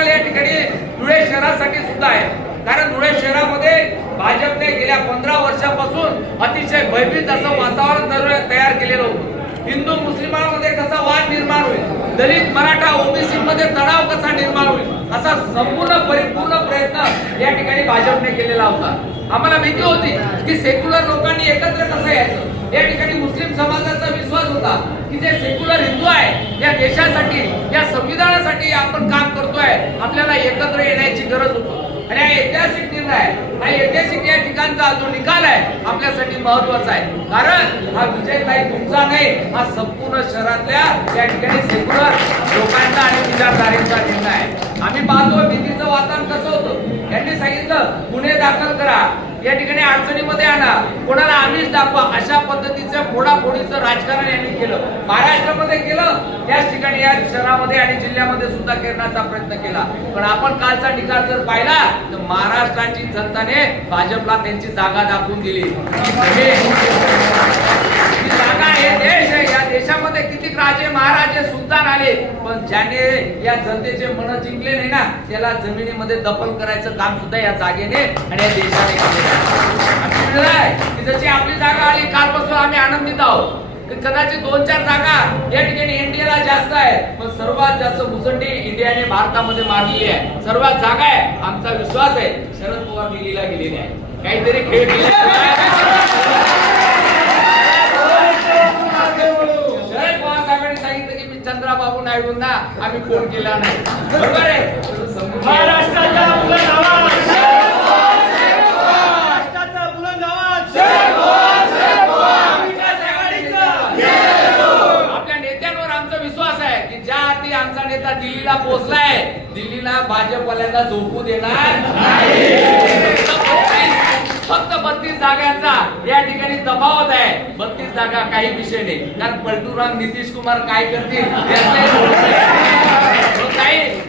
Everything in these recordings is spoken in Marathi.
समाधान या ठिकाणी धुळे शहरासाठी सुद्धा आहे. कारण धुळे शहरामध्ये भाजपने गेल्या पंधरा वर्षापासून अतिशय भयभीत असं वातावरण दर- तयार केलेलं होतं. हिंदू मुस्लिमांमध्ये कसा वाद निर्माण होईल? दलित मराठा ओबीसी मध्ये तणाव कसा निर्माण होईल? असा संपूर्ण परिपूर्ण प्रयत्न या ठिकाणी भाजपने केलेला होता. आम्हाला भीती होती की सेक्युलर लोकांनी एकत्र कसं यायचं? या ठिकाणी मुस्लिम समाजाचा विश्वास होता की जे सेक्युलर हिंदू आहे या देशासाठी या संविधानासाठी आपण काम करतोय आपल्याला एकत्र येण्याची गरज होती आणि हा ऐतिहासिक निर्णय आहे. हा ऐतिहासिक या ठिकाणचा जो निकाल आहे आपल्यासाठी महत्त्वाचा आहे. कारण हा विजय काही तुमचा नाही हा संपूर्ण शहरातल्या या ठिकाणी सेक्युलर लोकांचा आणि विचारधारेचा निर्णय आहे. आम्ही पाहतो भीतीचं वातावरण कसं होतं? यांनी सांगितलं गुन्हे दाखल करा. या ठिकाणी अडचणीमध्ये आणा. कोणाला आम्हीच दाखवा. अशा पद्धतीचं फोडाफोडीचं राजकारण यांनी केलं. महाराष्ट्रामध्ये केलं जिल्ह्यात शहरामध्ये आणि जिल्ह्यामध्ये सुद्धा करण्याचा प्रयत्न केला. पण आपण कालचा निकाल जर पाहिला तर महाराष्ट्राची जनताने भाजपला त्यांची जागा दाखवून दिली. म्हणजे जागा हे देश आहे. या देशामध्ये किती राजे महाराजे सुलतान आले पण ज्याने या जनतेचे मन जिंकले नाही ना त्याला जमिनीमध्ये दफन करायचं काम सुद्धा या जागेने आणि या देशाने केलेलं आहे. जशी आपली जागा आली कालपासून आम्ही आनंदित आहोत. कदाचित दोन चार जागा या ठिकाणी इंडियाला जास्त आहे पण सर्वात जास्त मुसंडी इंडियाने भारतामध्ये मारलेली आहे. सर्वात जागा आहे आमचा विश्वास आहे. शरद पवार दिल्लीला गेलेले आहे काहीतरी खेळ शरद पवार साहेबांनी सांगितलं की मी चंद्राबाबू नायडूंना आम्ही फोन केला नाही. बरोबर आहे समजून घ्या. महाराष्ट्राच्या बुलंद आवाज महाराष्ट्राचा बुलंद आवाज विकास आघाडीचा आपल्या नेत्यांवर आमचा विश्वास आहे की ज्या अर्थी आमचा नेता दिल्लीला पोहोचलाय. दिल्लीला भाजपवाल्यांना झोपू देणार फक्त बत्तीस जागांचा. या ठिकाणी तफावत आहे. बत्तीस जागा काही विषय नाही. कारण पलटूराम नितीश कुमार काय करतील हो,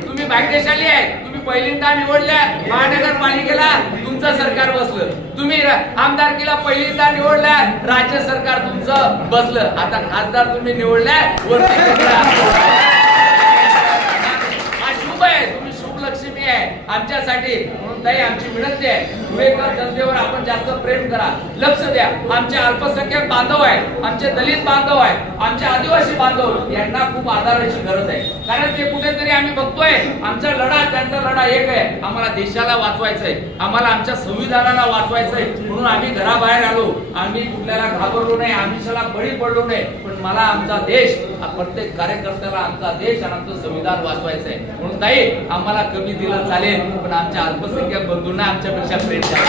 तुम्ही भाग्यशाली आहे. तुम्ही पहिल्यांदा निवडल्या महानगरपालिकेला तुमचं सरकार बसलं. तुम्ही आमदारकीला पहिल्यांदा निवडल्या राज्य सरकार तुमचं बसलं. आता खासदार तुम्ही निवडल्या वरती तिकडं. हा शुभ आहे तुम्ही शुभ लक्ष्मी आहे आमच्यासाठी म्हणून ताई आमची विनंती आहे. धुळेकर जनतेवर आपण जास्त प्रेम करा. लक्ष द्या. आमचे अल्पसंख्याक बांधव आहे आमचे दलित बांधव आहे आमचे आदिवासी बांधव यांना खूप आधाराची गरज आहे. कारण ते कुठेतरी आम्ही बघतोय. आमचा लढा त्यांचा लढा एक आहे. आम्हाला देशाला वाचवायचंय. आम्हाला आमच्या संविधानाला वाचवायचंय. म्हणून आम्ही घराबाहेर आलो. आम्ही कुठल्याला घाबरलो नाही. आम्ही त्याला बळी पडलो नाही. पण मला आमचा देश प्रत्येक कार्यकर्त्याला आमचा देश आणि आमचं संविधान वाचवायचंय. म्हणून ताई आम्हाला कमी दिलं चालेल. पण आमच्या अल्पसंख्याक बंधूंना आमच्यापेक्षा प्रेम द्या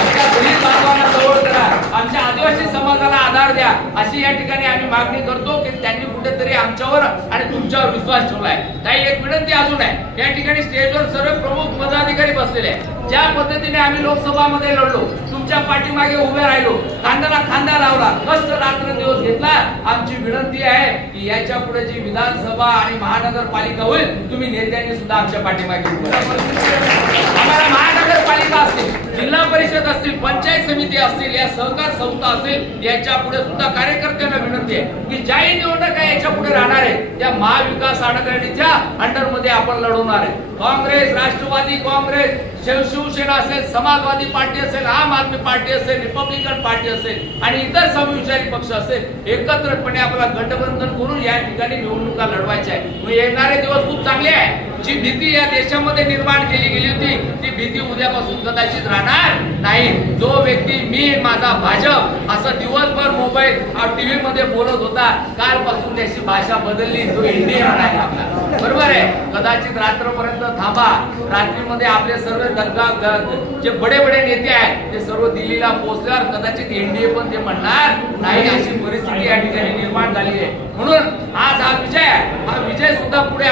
आमच्या दलित बांधवांना जवळ करा. आमच्या आदिवासी समाजाला आधार द्या. अशी या ठिकाणी आम्ही मागणी करतो की त्यांनी कुठेतरी आमच्यावर आणि तुमच्यावर विश्वास ठेवलाय. काही एक विनंती अजून आहे. या ठिकाणी स्टेजवर सर्व प्रमुख पदाधिकारी बसलेले आहेत. ज्या पद्धतीने आम्ही लोकसभामध्ये लढलो तुमच्या पाठीमागे उभे राहिलो खांद्याला खांदा लावला कष्ट रात्र दिवस घेतला आमची विनंती आहे की याच्यापुढे जी विधानसभा आणि महानगरपालिका होईल तुम्ही नेत्यांनी सुद्धा आमच्या पाठीमागे उभे तुम्हाला महानगरपालिका असतील जिल्हा परिषद असतील पंचायत समिती असतील या सहकार संस्था असतील याच्यापुढे सुद्धा कार्यकर्त्यांना विनंती आहे की ज्याही निवडणुका याच्यापुढे राहणार आहे त्या महाविकास आघाडीच्या अंडरमध्ये आपण लढवणार आहे काँग्रेस राष्ट्रवादी काँग्रेस शिवसेना असेल समाजवादी पार्टी असेल आम आदमी पार्टी असेल रिपब्लिकन पार्टी असेल आणि इतर समविचारी पक्ष असेल एकत्रितपणे आपला गठबंधन करून या ठिकाणी निवडणुका लढवायच्या आहे येणारे दिवस खूप चांगले आहे जी भीती या देशामध्ये निर्माण केली गेली होती ती भीती उद्यापासून कदाचित राहणार नाही. जो व्यक्ती मी माझा भाजप असं दिवसभर मोबाईल टीव्ही मध्ये बोलत होता कालपासून त्याची भाषा बदलली तो इंडियन आहे आपला. बरोबर आहे? कदाचित रात्रपर्यंत थांबा. रात्रीमध्ये आपले सर्व दंगा ग- जे बडे बडे नेते आहेत ते सर्व दिल्लीला पोहोचल्यावर कदाचित एनडीए पण ते म्हणणार नाही. अशी परिस्थिती या ठिकाणी निर्माण झाली आहे. म्हणून आज हा विजय हा विजय सुद्धा पुढे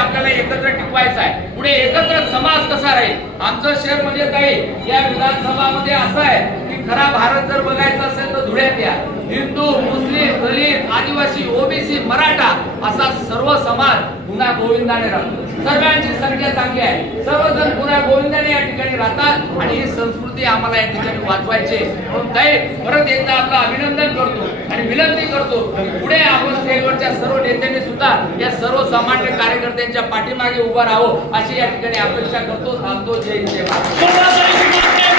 आपल्याला आहे. पुढे एकत्र समाज कसा राहील? आमचं शहर म्हणजे काही या विधानसभामध्ये असं आहे की खरा भारत जर बघायचा असेल या हिंदू मुस्लिम दलित आदिवासी ओबीसी मराठा असा सर्व समाज पुन्हा गोविंदाने राहतो. सगळ्यांची संख्या चांगली आहे. सर्वजण पुन्हा गोविंदाने या ठिकाणी राहतात आणि ही संस्कृती आम्हाला या ठिकाणी वाचवायची म्हणून ताई परत एकदा आपलं अभिनंदन करतो आणि विनंती करतो पुढे आपण स्टेजवरच्या सर्व नेत्यांनी सुद्धा या सर्व सामान्य कार्यकर्त्यांच्या पाठीमागे उभा राहावं अशी या ठिकाणी अपेक्षा करतो. थांबतो जय जय